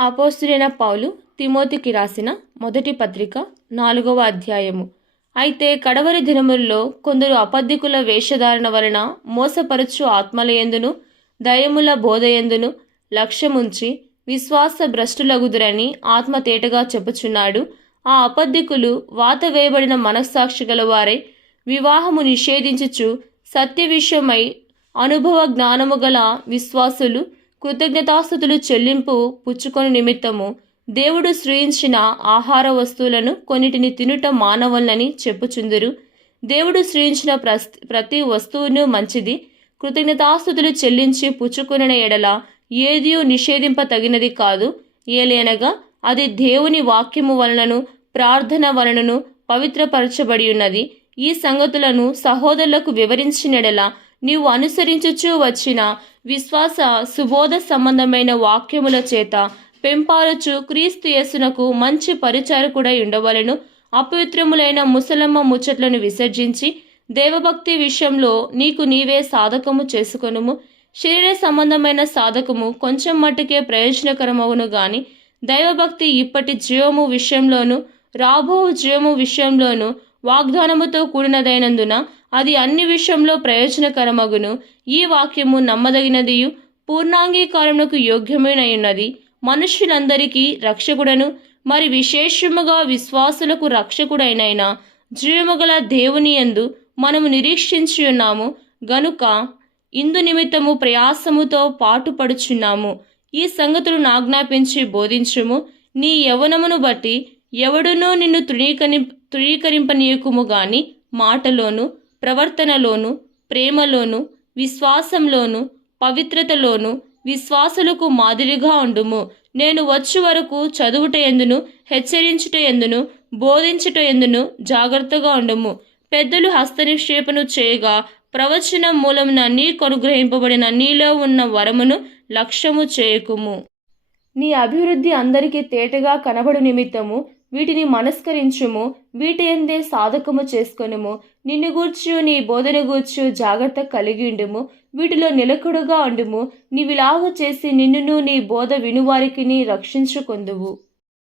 అపోస్తులైన పౌలు తిమోతికి రాసిన మొదటి పత్రిక నాలుగవ అధ్యాయము. అయితే కడవరి దినముల్లో కొందరు అబద్ధికుల వేషధారణ వలన మోసపరచు ఆత్మలయందును దయముల బోధయందును లక్ష్యముంచి విశ్వాస భ్రష్టులగుదురని ఆత్మ తేటగా చెప్పుచున్నాడు. ఆ అబద్ధికులు వాత వేయబడిన మనస్సాక్షి గలవారై వివాహము నిషేధించుచు సత్య విషయమై అనుభవ జ్ఞానము గల విశ్వాసులు కృతజ్ఞతాస్థుతులు చెల్లింపు పుచ్చుకొని నిమిత్తము దేవుడు సృయించిన ఆహార వస్తువులను కొన్నిటిని తినుట మానవులని చెప్పుచుందురు. దేవుడు సృయించిన ప్రస్ ప్రతి వస్తువును మంచిది. కృతజ్ఞతాస్థుతులు చెల్లించి పుచ్చుకున్న ఎడల ఏదియూ నిషేధింప తగినది కాదు. ఏలేనగా అది దేవుని వాక్యము వలనను ప్రార్థన వలనను పవిత్రపరచబడి ఉన్నది. ఈ సంగతులను సహోదరులకు వివరించినడలా నీవు అనుసరించుచూ వచ్చిన విశ్వాస సుబోధ సంబంధమైన వాక్యముల చేత పెంపారచు క్రీస్తు యేసునకు మంచి పరిచారకుడై ఉండవలను. అపవిత్రములైన ముసలమ్మ ముచ్చట్లను విసర్జించి దేవభక్తి విషయంలో నీకు నీవే సాధకము చేసుకొనుము. శరీర సంబంధమైన సాధకము కొంచెం మట్టుకే ప్రయోజనకరమవును గాని దైవభక్తి ఇప్పటి జీవము విషయంలోను రాబో జీవము విషయంలోను వాగ్దానముతో కూడినదైనందున అది అన్ని విషయంలో ప్రయోజనకరమగును. ఈ వాక్యము నమ్మదగినదియు పూర్ణాంగీకారమునకు యోగ్యమైనది మనుష్యులందరికీ రక్షకుడను మరి విశేషముగా విశ్వాసులకు రక్షకుడైన జీవముగల దేవుని యందు మనము నిరీక్షించి ఉన్నాము గనుక ఇందు నిమిత్తము ప్రయాసముతో పాటుపడుచున్నాము. ఈ సంగతులు నాజ్ఞాపించి బోధించుము. నీ యవనమును బట్టి ఎవడునూ నిన్ను తృణీకరి తృణీకరింపనీయకుము గాని మాటలోను ప్రవర్తనలోను ప్రేమలోను విశ్వాసంలోను పవిత్రతలోను విశ్వాసులకు మాదిరిగా ఉండుము. నేను వచ్చు వరకు చదువుట ఎందును హెచ్చరించుట ఎందును బోధించుట ఎందును జాగ్రత్తగా ఉండుము. పెద్దలు హస్తనిక్షేపను చేయగా ప్రవచనం మూలమున నీకు అనుగ్రహింపబడిన నీలో ఉన్న వరమును లక్ష్యము చేయకుము. నీ అభివృద్ధి అందరికీ తేటగా కనబడు నిమిత్తము వీటిని మనస్కరించుము వీటి ఎందే సాధకము చేసుకొనుము. నిన్ను గూర్చు నీ బోధన గూర్చు జాగ్రత్త కలిగి ఉండుము వీటిలో నిలకడుగా ఉండుము. నీవిలాగ చేసి నిన్నును నీ బోధ వినువారికి రక్షించుకొందువు.